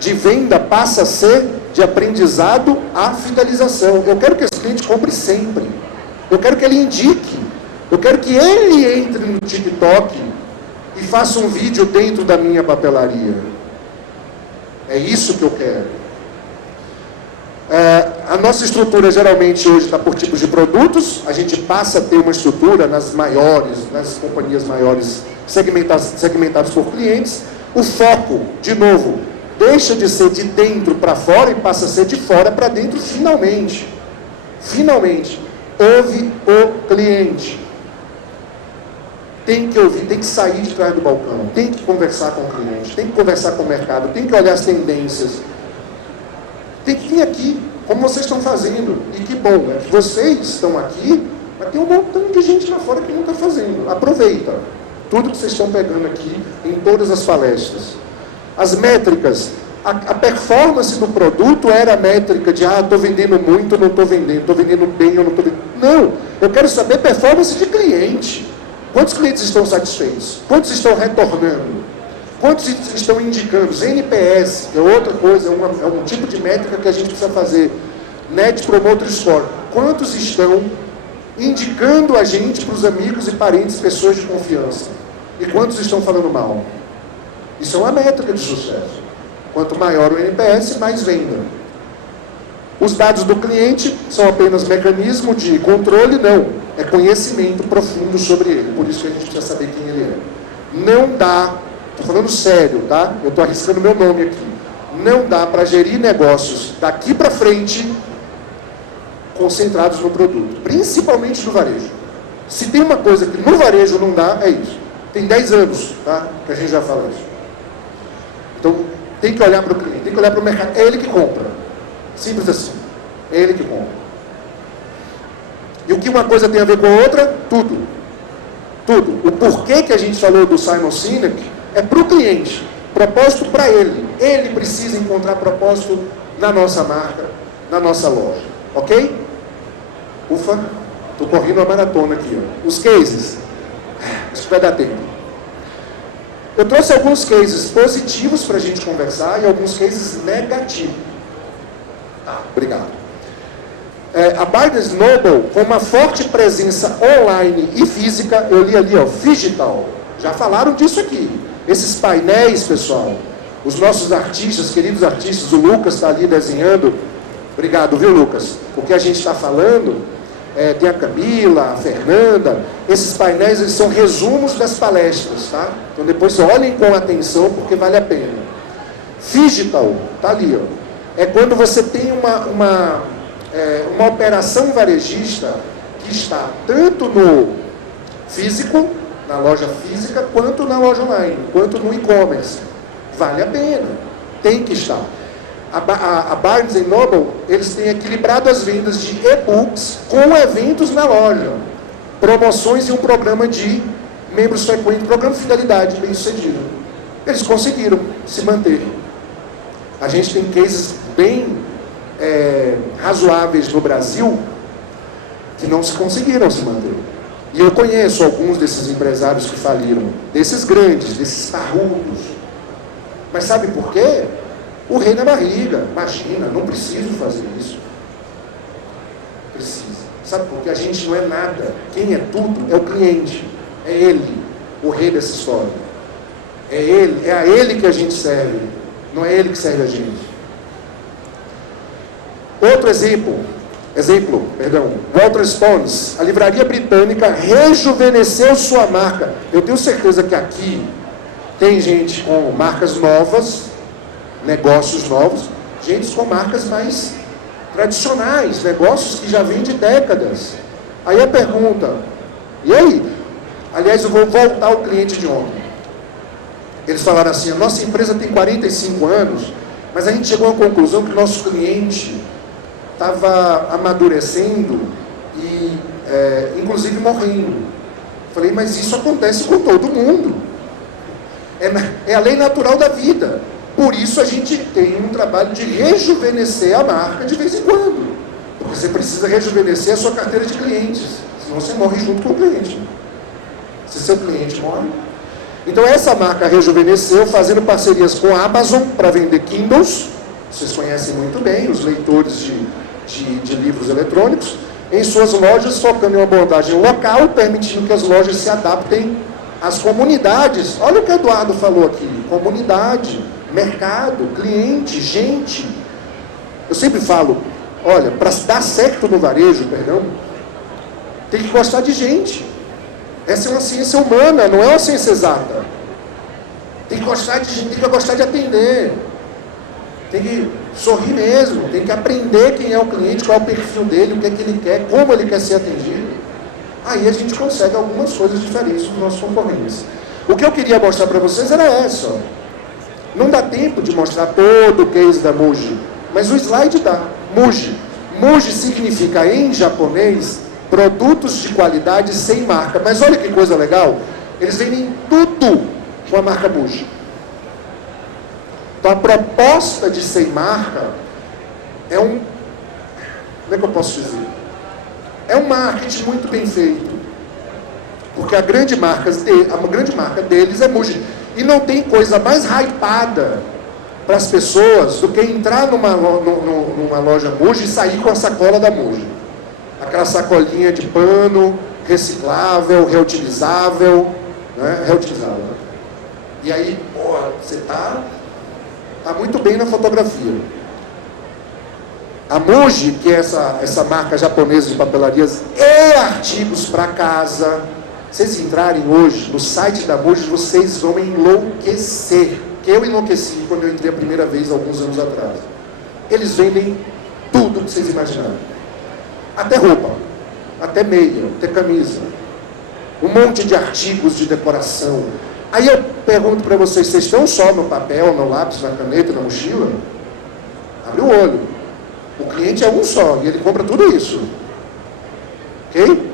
de venda passa a ser de aprendizado à fidelização. Eu quero que esse cliente compre sempre. Eu quero que ele indique. Eu quero que ele entre no TikTok e faça um vídeo dentro da minha papelaria. É isso que eu quero. A nossa estrutura geralmente hoje está por tipos de produtos, a gente passa a ter uma estrutura nas companhias maiores segmentadas por clientes. O foco, de novo, deixa de ser de dentro para fora e passa a ser de fora para dentro finalmente. Finalmente, ouve o cliente. Tem que ouvir, tem que sair de trás do balcão, tem que conversar com o cliente, tem que conversar com o mercado, tem que olhar as tendências. Tem que vir aqui, como vocês estão fazendo. E que bom, é que vocês estão aqui, mas tem um montão de gente lá fora que não está fazendo. Aproveita tudo que vocês estão pegando aqui em todas as palestras. As métricas, a performance do produto era a métrica de estou vendendo muito, não estou vendendo bem, eu não estou vendendo. Não, eu quero saber performance de cliente. Quantos clientes estão satisfeitos? Quantos estão retornando? Quantos estão indicando? Os NPS, é outra coisa, é um tipo de métrica que a gente precisa fazer. Net Promoter Score. Quantos estão indicando a gente para os amigos e parentes, pessoas de confiança? E quantos estão falando mal? Isso é uma métrica de sucesso. Quanto maior o NPS, mais venda. Os dados do cliente são apenas mecanismo de controle? Não. É conhecimento profundo sobre ele. Por isso que a gente precisa saber quem ele é. Não dá, estou falando sério, tá? Eu estou arriscando meu nome aqui. Não dá para gerir negócios daqui para frente concentrados no produto. Principalmente no varejo. Se tem uma coisa que no varejo não dá, é isso. Tem 10 anos, tá? Que a gente já fala isso. Então, tem que olhar para o cliente, tem que olhar para o mercado. É ele que compra. Simples assim. É ele que compra. E o que uma coisa tem a ver com a outra? Tudo. Tudo. O porquê que a gente falou do Simon Sinek é para o cliente. Propósito para ele. Ele precisa encontrar propósito na nossa marca, na nossa loja. Ok? Ufa, estou correndo uma maratona aqui. Ó. Os cases. Isso vai dar tempo. Eu trouxe alguns cases positivos para a gente conversar e alguns cases negativos. Obrigado. A Barnes Noble, com uma forte presença online e física, eu li ali, ó, digital. Já falaram disso aqui. Esses painéis, pessoal, os nossos artistas, queridos artistas, o Lucas está ali desenhando. Obrigado, viu, Lucas? O que a gente está falando, tem a Camila, a Fernanda, esses painéis eles são resumos das palestras, tá? Então depois olhem com atenção, porque vale a pena. Digital, tá ali, ó. É quando você tem uma operação varejista que está tanto no físico, na loja física, quanto na loja online, quanto no e-commerce. Vale a pena, tem que estar. A Barnes & Noble, eles têm equilibrado as vendas de e-books com eventos na loja, promoções e um programa de membros frequentes, programa de fidelidade bem sucedido. Eles conseguiram se manter. A gente tem cases bem razoáveis no Brasil que não se conseguiram se manter. E eu conheço alguns desses empresários que faliram, desses grandes, desses parrudos. Mas sabe por quê? O rei na barriga. Imagina, não preciso fazer isso. Precisa. Sabe por quê? A gente não é nada. Quem é tudo é o cliente. É ele, o rei dessa história. É ele, é a ele que a gente serve. Não é ele que serve a gente. Outro exemplo, Walter Stones, a livraria britânica rejuvenesceu sua marca. Eu tenho certeza que aqui tem gente com marcas novas, negócios novos, gente com marcas mais tradicionais, negócios que já vêm de décadas. Aí a pergunta, e aí? Aliás, eu vou voltar ao cliente de ontem. Eles falaram assim, a nossa empresa tem 45 anos, mas a gente chegou à conclusão que o nosso cliente estava amadurecendo e, inclusive, morrendo. Falei, mas isso acontece com todo mundo. É a lei natural da vida. Por isso a gente tem um trabalho de rejuvenescer a marca de vez em quando. Porque você precisa rejuvenescer a sua carteira de clientes. Senão você morre junto com o cliente. Se seu cliente morre. Então essa marca rejuvenesceu fazendo parcerias com a Amazon para vender Kindles. Vocês conhecem muito bem, os leitores de livros eletrônicos. Em suas lojas, focando em uma abordagem local, permitindo que as lojas se adaptem às comunidades. Olha o que o Eduardo falou aqui. Comunidade, mercado, cliente, gente. Eu sempre falo, Olha, para dar certo no varejo, perdão, tem que gostar de gente. Essa é uma ciência humana, não é uma ciência exata. Tem que gostar de gente, tem que gostar de atender. Tem que sorrir mesmo, tem que aprender quem é o cliente, qual é o perfil dele, o que é que ele quer, como ele quer ser atendido. Aí a gente consegue algumas coisas diferentes dos nossos concorrentes. O que eu queria mostrar para vocês era essa. Ó. Não dá tempo de mostrar todo o case da Muji, mas o slide dá. Muji. Muji significa, em japonês, produtos de qualidade sem marca. Mas olha que coisa legal, eles vendem tudo com a marca Muji. Então a proposta de sem marca é um... Como é que eu posso dizer? É um marketing muito bem feito. Porque a grande marca deles é Muji. E não tem coisa mais hypada para as pessoas do que entrar numa loja Muji e sair com a sacola da Muji. Aquela sacolinha de pano, reciclável, reutilizável, né? Reutilizável. E aí, porra, você tá muito bem na fotografia. A Muji, que é essa marca japonesa de papelarias e artigos para casa, vocês entrarem hoje no site da Muji, vocês vão enlouquecer. Que eu enlouqueci quando eu entrei a primeira vez, alguns anos atrás. Eles vendem tudo que vocês imaginaram. Até roupa, até meia, até camisa. Um monte de artigos de decoração. Aí eu pergunto para vocês, vocês estão só no papel, no lápis, na caneta, na mochila? Abre o olho. O cliente é um só e ele compra tudo isso. Ok?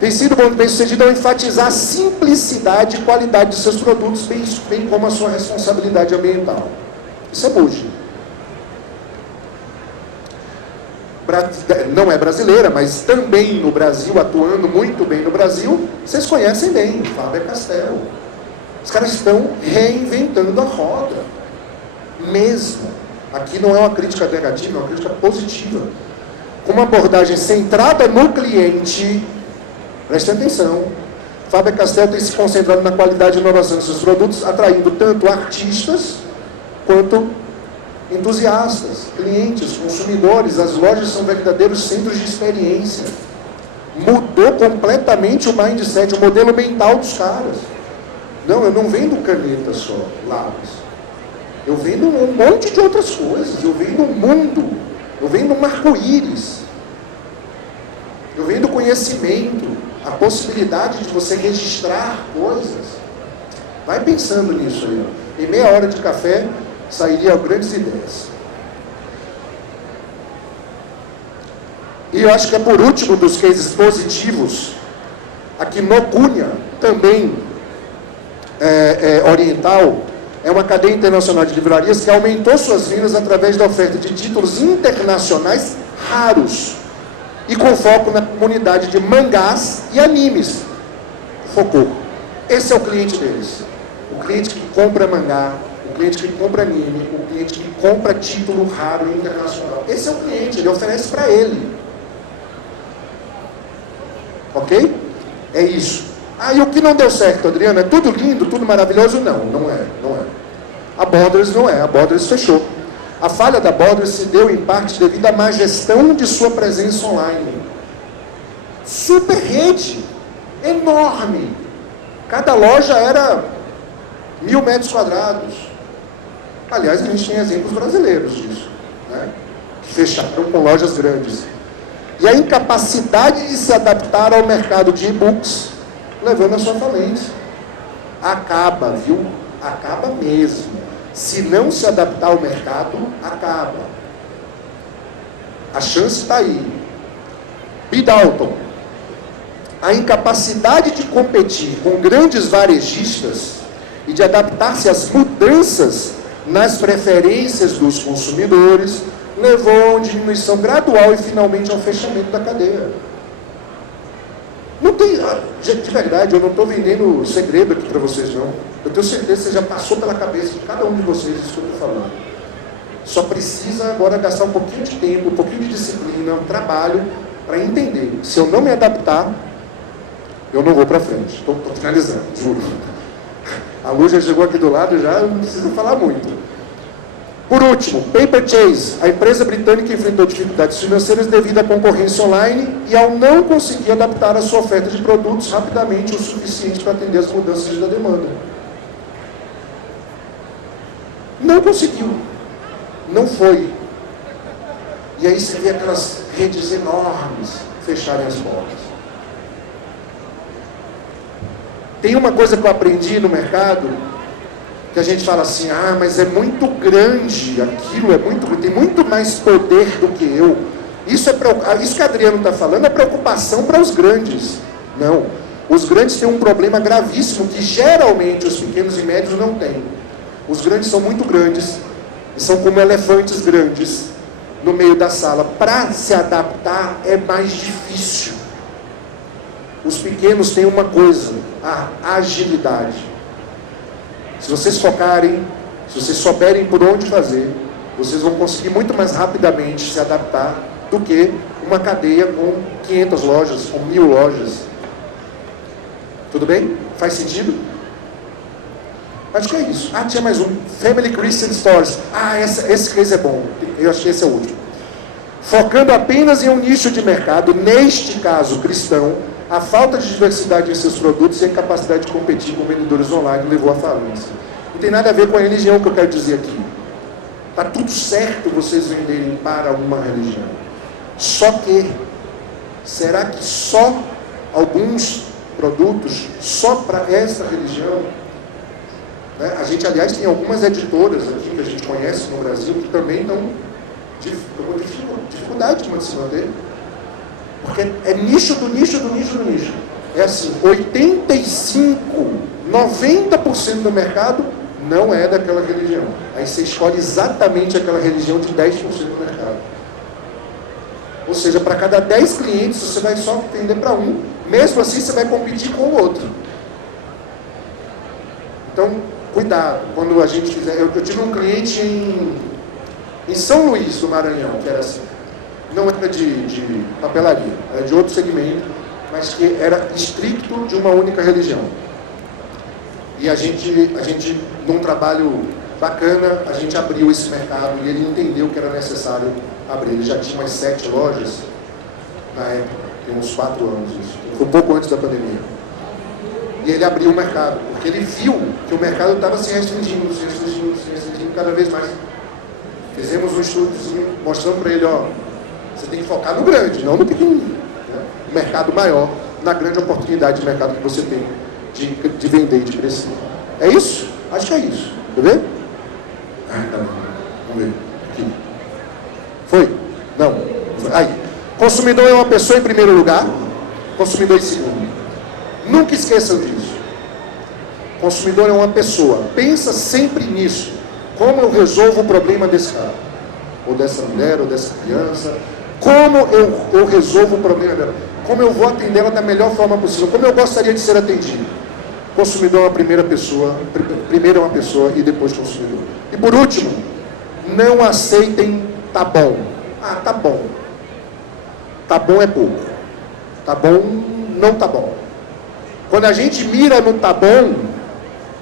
Tem sido bem sucedido ao enfatizar a simplicidade e qualidade de seus produtos, bem como a sua responsabilidade ambiental. Isso é Muji. Não é brasileira, mas também no Brasil, atuando muito bem no Brasil, vocês conhecem bem, Faber-Castell. Os caras estão reinventando a roda. Mesmo. Aqui não é uma crítica negativa, é uma crítica positiva. Com uma abordagem centrada no cliente. Prestem atenção. Faber-Castell tem se concentrado na qualidade e inovação dos seus produtos, atraindo tanto artistas quanto entusiastas, clientes, consumidores. As lojas são verdadeiros centros de experiência. Mudou completamente o mindset, o modelo mental dos caras. Não, eu não vendo caneta só, lápis. Eu vendo um monte de outras coisas. Eu vendo um mundo. Eu vendo um arco-íris. Eu vendo conhecimento. A possibilidade de você registrar coisas. Vai pensando nisso aí. Em meia hora de café, sairia grandes ideias. E eu acho que é por último dos cases positivos, a Kinokuniya, também oriental, é uma cadeia internacional de livrarias que aumentou suas vendas através da oferta de títulos internacionais raros e com foco na comunidade de mangás e animes. Focou. Esse é o cliente deles. O cliente que compra mangá, o cliente que compra anime, o cliente que compra título raro e internacional. Esse é o cliente, ele oferece para ele. Ok? É isso. E o que não deu certo, Adriano? É tudo lindo, tudo maravilhoso? Não, não é. A Borders não é, a Borders fechou. A falha da Borders se deu em parte devido à má gestão de sua presença online. Super rede, enorme. Cada loja era 1.000 metros quadrados. Aliás, a gente tem exemplos brasileiros disso, né? Que fecharam com lojas grandes. E a incapacidade de se adaptar ao mercado de e-books, levando à sua falência. Acaba, viu? Acaba mesmo. Se não se adaptar ao mercado, acaba. A chance está aí. B. Dalton. A incapacidade de competir com grandes varejistas e de adaptar-se às mudanças nas preferências dos consumidores levou a uma diminuição gradual e finalmente ao fechamento da cadeia. Não tem, de verdade, eu não estou vendendo segredo aqui para vocês, não. Eu tenho certeza que você já passou pela cabeça de cada um de vocês isso que eu estou falando. Só precisa agora gastar um pouquinho de tempo, um pouquinho de disciplina, um trabalho, para entender. Se eu não me adaptar, eu não vou para frente. Estou finalizando, juro. A Lu já chegou aqui do lado, já não preciso falar muito. Por último, Paperchase. A empresa britânica enfrentou dificuldades financeiras devido à concorrência online e ao não conseguir adaptar a sua oferta de produtos rapidamente o suficiente para atender as mudanças da demanda. Não conseguiu. Não foi. E aí você vê aquelas redes enormes fecharem as portas. Tem uma coisa que eu aprendi no mercado, que a gente fala assim, mas é muito grande, aquilo é muito, tem muito mais poder do que eu. Isso que a Adriano está falando é preocupação para os grandes. Não. Os grandes têm um problema gravíssimo que geralmente os pequenos e médios não têm. Os grandes são muito grandes, e são como elefantes grandes no meio da sala. Para se adaptar é mais difícil. Os pequenos têm uma coisa, a agilidade. Se vocês focarem, se vocês souberem por onde fazer, vocês vão conseguir muito mais rapidamente se adaptar do que uma cadeia com 500 lojas, com 1000 lojas. Tudo bem? Faz sentido? Acho que é isso. Tinha mais um. Family Christian Stores. Esse case é bom. Eu acho que esse é o último. Focando apenas em um nicho de mercado, neste caso cristão, a falta de diversidade em seus produtos e a incapacidade de competir com vendedores online levou à falência. Não tem nada a ver com a religião que eu quero dizer aqui. Está tudo certo vocês venderem para uma religião. Só que, será que só alguns produtos, só para essa religião? Né? A gente, aliás, tem algumas editoras aqui que a gente conhece no Brasil que também estão com dificuldade de se manter. Porque é nicho do nicho do nicho do nicho. É assim, 85, 90% do mercado não é daquela religião. Aí você escolhe exatamente aquela religião de 10% do mercado. Ou seja, para cada 10 clientes, você vai só vender para um. Mesmo assim, você vai competir com o outro. Então, cuidado. Quando a gente fizer... Eu tive um cliente em São Luís, do Maranhão, que era assim. Não era de papelaria, era de outro segmento, mas que era estricto de uma única religião. E a gente, num trabalho bacana, a gente abriu esse mercado e ele entendeu que era necessário abrir. Ele já tinha umas 7 lojas na época, tem uns 4 anos isso. Foi um pouco antes da pandemia. E ele abriu o mercado, porque ele viu que o mercado estava se restringindo cada vez mais. Fizemos um estudozinho mostrando para ele, você tem que focar no grande, não no pequenininho. Né? O mercado maior, na grande oportunidade de mercado que você tem de vender e de crescer. É isso? Acho que é isso. Quer ver? Tá bom. Vamos ver. Aqui. Foi? Não. Foi. Aí. Consumidor é uma pessoa em primeiro lugar, consumidor em segundo. Nunca esqueçam disso. Consumidor é uma pessoa. Pensa sempre nisso. Como eu resolvo o problema desse cara? Ou dessa mulher, ou dessa criança? Como eu resolvo o problema dela? Como eu vou atender ela da melhor forma possível? Como eu gostaria de ser atendido? Consumidor é uma primeira pessoa, primeiro é uma pessoa e depois consumidor. E por último, não aceitem tá bom. Tá bom. Tá bom é pouco. Tá bom, não tá bom. Quando a gente mira no tá bom,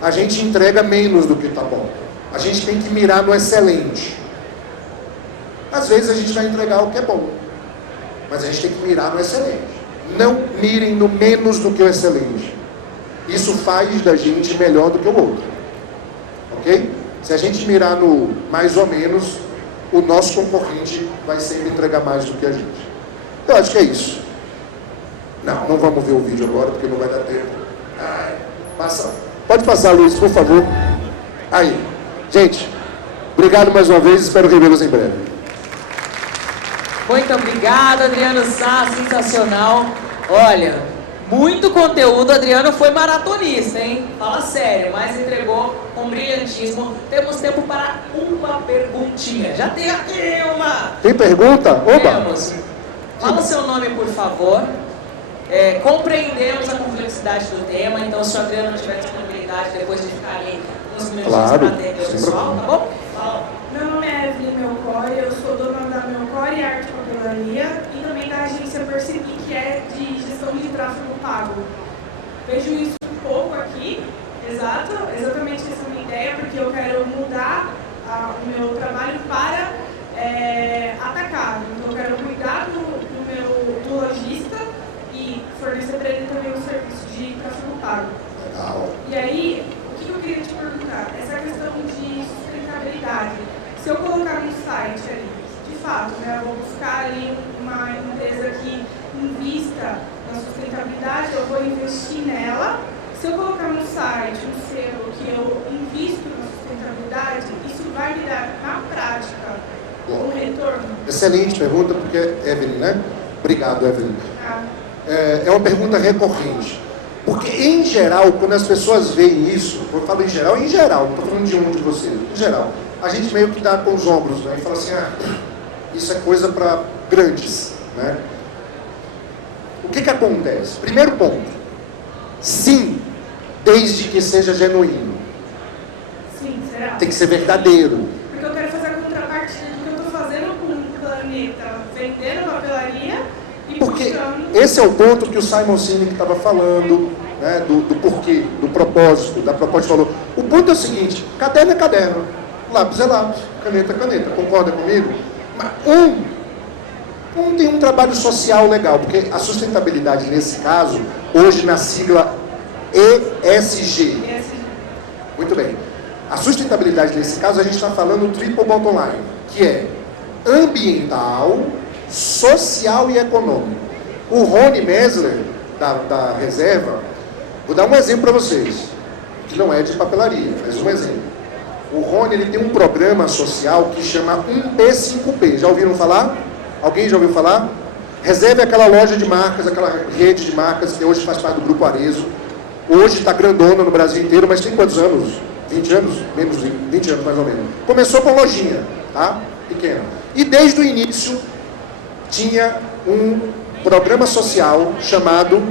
a gente entrega menos do que tá bom. A gente tem que mirar no excelente. Às vezes a gente vai entregar o que é bom, mas a gente tem que mirar no excelente. Não mirem no menos do que o excelente. Isso faz da gente melhor do que o outro. Ok? Se a gente mirar no mais ou menos, o nosso concorrente vai sempre entregar mais do que a gente. Eu acho que é isso. Não vamos ver o vídeo agora, porque não vai dar tempo. Pode passar, Luiz, por favor. Aí. Gente, obrigado mais uma vez, espero revê-los em breve. Muito obrigado, Adriano Sá, sensacional. Olha, muito conteúdo. Adriano foi maratonista, hein? Fala sério, mas entregou com brilhantismo. Temos tempo para uma perguntinha. Já tem aqui uma. Tem pergunta? Oba! Temos. Fala o seu nome, por favor. Compreendemos a complexidade do tema, então se o Adriano não tiver disponibilidade depois de ficar ali uns minutinhos para atender o pessoal, tá bom? Fala. Meu nome é Evelyn Melchiori, eu sou dona da Melchiori Arte Papelaria e também da agência Percebi, que é de gestão de tráfego pago. Vejo isso um pouco aqui, exatamente essa é a minha ideia, porque eu quero mudar o meu trabalho para atacado. Então, eu quero cuidar do lojista e fornecer para ele também o serviço de tráfego pago. Legal. E aí, o que eu queria te perguntar? Essa questão de sustentabilidade. Se eu colocar no site ali, de fato, né, eu vou buscar ali uma empresa que invista na sustentabilidade, eu vou investir nela. Se eu colocar no site um selo que eu invisto na sustentabilidade, isso vai me dar, na prática, um retorno? Excelente pergunta, porque, Evelyn, né? Obrigado, Evelyn. É uma pergunta recorrente. Porque, em geral, quando as pessoas veem isso, eu falo em geral, não estou falando de um de vocês, em geral, a gente meio que dá com os ombros, né? E fala assim, isso é coisa para grandes, né? O que acontece? Primeiro ponto, sim, desde que seja genuíno. Sim, será? Tem que ser verdadeiro. Porque eu quero fazer a contrapartida do que eu estou fazendo com o planeta, vendendo papelaria e Porque puxando... esse é o ponto que o Simon Sinek estava falando, né, do porquê, do propósito, da proposta falou. O ponto é o seguinte, caderno é caderno, lápis é lápis, caneta é caneta, concorda comigo? Mas um tem um trabalho social legal, porque a sustentabilidade nesse caso, hoje na sigla ESG. Muito bem. A sustentabilidade nesse caso, a gente está falando triple bottom line, que é ambiental, social e econômico. O Rony Mesler, da Reserva, vou dar um exemplo para vocês, que não é de papelaria, mas um exemplo. O Rony, ele tem um programa social que chama 1P5P. Já ouviram falar? Alguém já ouviu falar? Reserva é aquela loja de marcas, aquela rede de marcas que hoje faz parte do Grupo Arezzo. Hoje está grandona no Brasil inteiro, mas tem quantos anos? 20 anos? Menos de 20 anos, mais ou menos. Começou com lojinha, tá? Pequena. E desde o início tinha um programa social chamado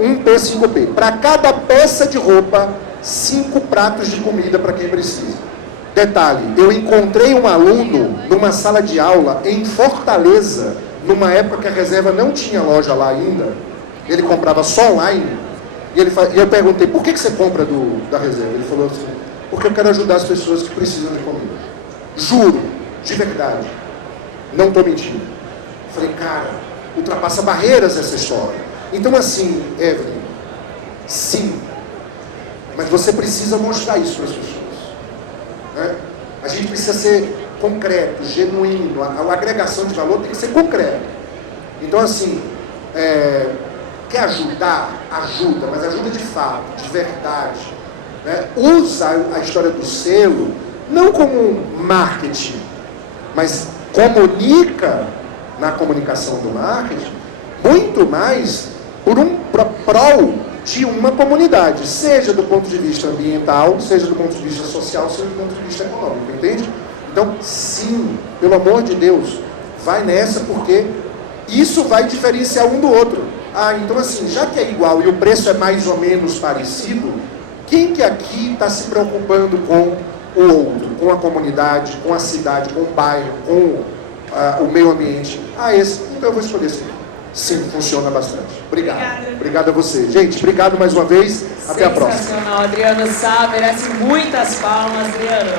1P5P. Para cada peça de roupa, 5 pratos de comida para quem precisa. Detalhe, eu encontrei um aluno numa sala de aula em Fortaleza, numa época que a Reserva não tinha loja lá ainda, ele comprava só online, e eu perguntei, por que você compra da Reserva? Ele falou assim, porque eu quero ajudar as pessoas que precisam de comida. Juro, de verdade, não estou mentindo. Falei, cara, ultrapassa barreiras essa história. Então assim, Evelyn, sim, mas você precisa mostrar isso para as pessoas. Né? A gente precisa ser concreto, genuíno, a agregação de valor tem que ser concreto. Então assim, quer ajudar? Ajuda, mas ajuda de fato, de verdade. Né? Usa a história do selo, não como um marketing, mas comunica na comunicação do marketing, muito mais por prol de uma comunidade, seja do ponto de vista ambiental, seja do ponto de vista social, seja do ponto de vista econômico, entende? Então, sim, pelo amor de Deus, vai nessa, porque isso vai diferenciar um do outro. Então assim, já que é igual e o preço é mais ou menos parecido, quem que aqui está se preocupando com o outro, com a comunidade, com a cidade, com o bairro, com o meio ambiente? Esse, então eu vou escolher esse. Sim, funciona bastante. Obrigado. Obrigado a você. Gente, obrigado mais uma vez. Até a próxima. Sensacional. Adriano Sá merece muitas palmas, Adriano.